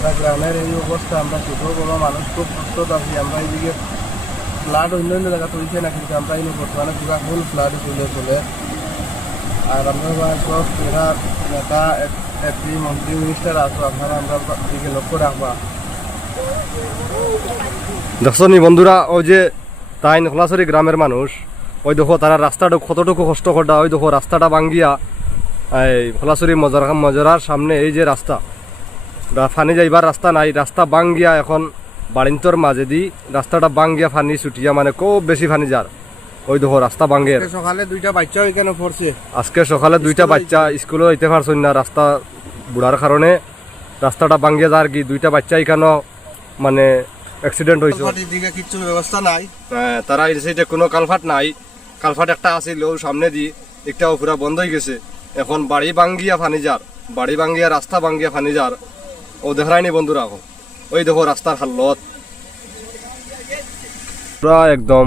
আমরা গ্রামের এই অবস্থা, আমরা ছোটো বড়ো মানুষ খুব কষ্টত আছি। আমরা এইদিকে ফ্লাড অন্য অন্য জায়গা হয়েছে না, কিন্তু আমরা এই বর্তমানে পুরা ফুল ফ্লাড চলে। আর আমরা সব এরা নেতা এমপি মন্ত্রী মিনিস্টার আছো, আপনারা আমরা দিকে লক্ষ্য রাখবা। দেখছো নি বন্ধুরা, ওই যে তাই খোলাছড়ি গ্রামের মানুষ, ওই দেখো তারা রাস্তাটা কতটুকু কষ্ট করটা। ওই দেখো রাস্তাটা ভাঙ্গিয়া এই খোলাছড়ি মজরার সামনে এই যে রাস্তা, ফানি যাইবার রাস্তা নাই, রাস্তা ভাঙ্গিয়া এখন বাড়িন্তর মাঝে দি রাস্তাটা ভাঙ্গিয়া ফানি ছুটিয়া, মানে খুব বেশি ফানি যার। ওই দেখো রাস্তা ভাঙ্গে। সকালে দুইটা বাচ্চা ওইখানে পড়ছে, আজকে সকালে দুইটা বাচ্চা স্কুলে যাইতে পারছেন না, রাস্তা বুড়ার কারণে রাস্তাটা ভাঙ্গিয়া যার কি দুইটা বাচ্চা এখানেও মানে অ্যাক্সিডেন্ট হয়েছে। কিছু ব্যবস্থা নাই, তারা এই সাইডে কোনো কালভার্ট নাই, কালভার্ট একটা আছিল সামনে দি, একটাও পুরা বন্ধ হয়ে গেছে। এখন বাড়ি ভাঙ্গিয়া ফানি যার, বাড়ি ভাঙ্গিয়া রাস্তা ভাঙ্গিয়া ফানি যার। ও দেখায়নি বন্ধুরা, এখন ওই দেখো রাস্তার হালত পুরা একদম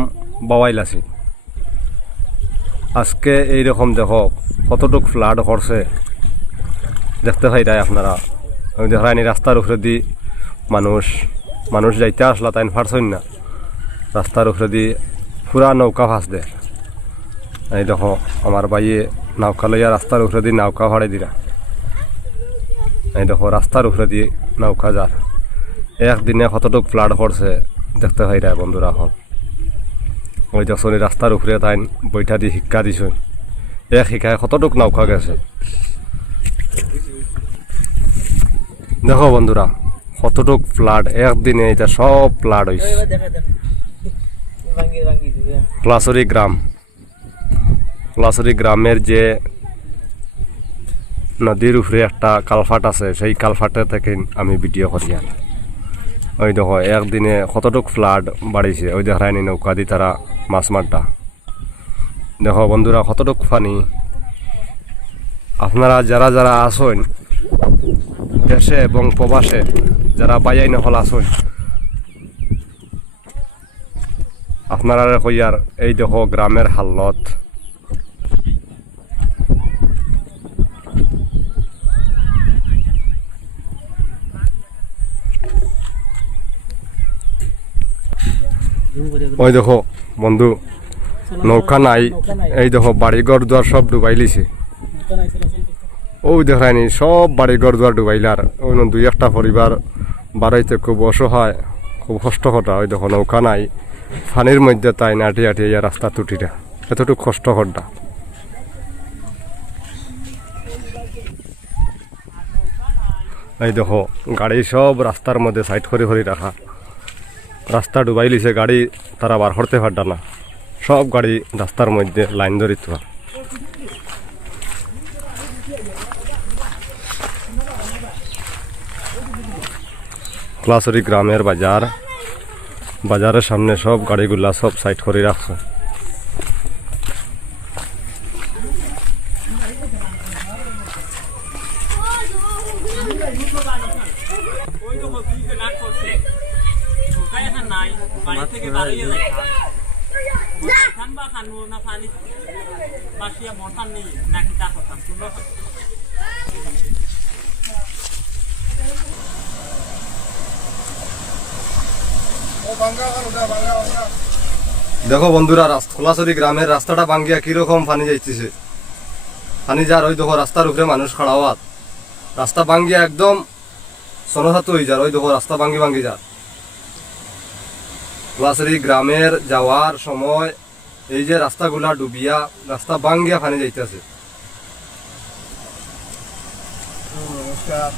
বাওয়াইল আছে। আজকে এইরকম দেখো কতটুক ফ্লাড করছে, দেখতে পাই তাই আপনারা। আমি দেখায়নি রাস্তার উপরে দি মানুষ যাইতে আসলা, তাই ফারছই না। রাস্তার উপরে দি পুরা নৌকা ভাস দে। এই দেখো আমার বাইয়ে নৌকা লইয়া রাস্তার উপরে দি নৌকা ভাড়াই দিরা। এই দেখো রাস্তার উপরে দি নৌকা যার। একদিনে কতটুক ফ্লাড পড়ছে দেখতে পাই রে বন্ধুরা। এখন ওই দেখছো রাস্তার উপরে তাই বৈঠা দি শিক্ষা দিছ, এক শিক্ষায় কতটুক নৌকা গেছে। দেখো বন্ধুরা কতটুক ফ্লাড একদিনে, এটা সব ফ্লাড হয়েছে। খোলাছড়ি গ্রামের যে নদীর উপরে একটা কালভার্ট আছে, সেই কালভার্টে থেকে আমি ভিডিও করি। আর ওই দেখো একদিনে কতটুক ফ্লাড বাড়িছে। ওই দেখায়নি নৌকা দি তারা মাছ মারটা। দেখো বন্ধুরা কতটুক পানি। আপনারা যারা যারা আসেন দেশে এবং প্রবাসে, যারা বাইয়াই নহল আসেন, আপনারা কইয়ার এই দেখো গ্রামের হালত। ওই দেখো বন্ধু নৌকা নাই, এই দেখো বাড়িঘর দুয়ার সব ডুবাই লিছে। ওই দেখায়নি সব বাড়িঘর দুয়ার ডুবাইলার। ওই দুই একটা পরিবার বাড়াইতে খুব অসহায়, খুব কষ্ট করা। ওই দেখো নৌকা নাই, পানির মধ্যে তাই নাটি আটি রাস্তা তুটিটা, এতটুকু কষ্ট করটা। এই দেখো গাড়ি সব রাস্তার মধ্যে সাইড করে রাখা, রাস্তা ডুবাই লিছে, গাড়ি তারা বার করতে পারটা না, সব গাড়ি রাস্তার মধ্যে লাইন ধরে তো। খোলাছড়ি গ্রামের বাজারের সামনে সব গাড়িগুলা সব সাইড করে রাখছে। দেখো বন্ধুরা খোলাছড়ি গ্রামের রাস্তাটা ভাঙ্গিয়া কিরকম পানি যাইতেছে, পানি যার। ওই দেখো রাস্তার উপরে মানুষ খাড়া হওয়ার, রাস্তা ভাঙ্গিয়া একদম সনসাত হয়ে যার। ওই দেখো রাস্তা ভাঙ্গি যার। খোলাছড়ি গ্রামের যাওয়ার সময় এই যে রাস্তাগুলা ডুবিয়া, রাস্তা ভাঙ্গিয়া পানি যাইতেছে। নমস্কার।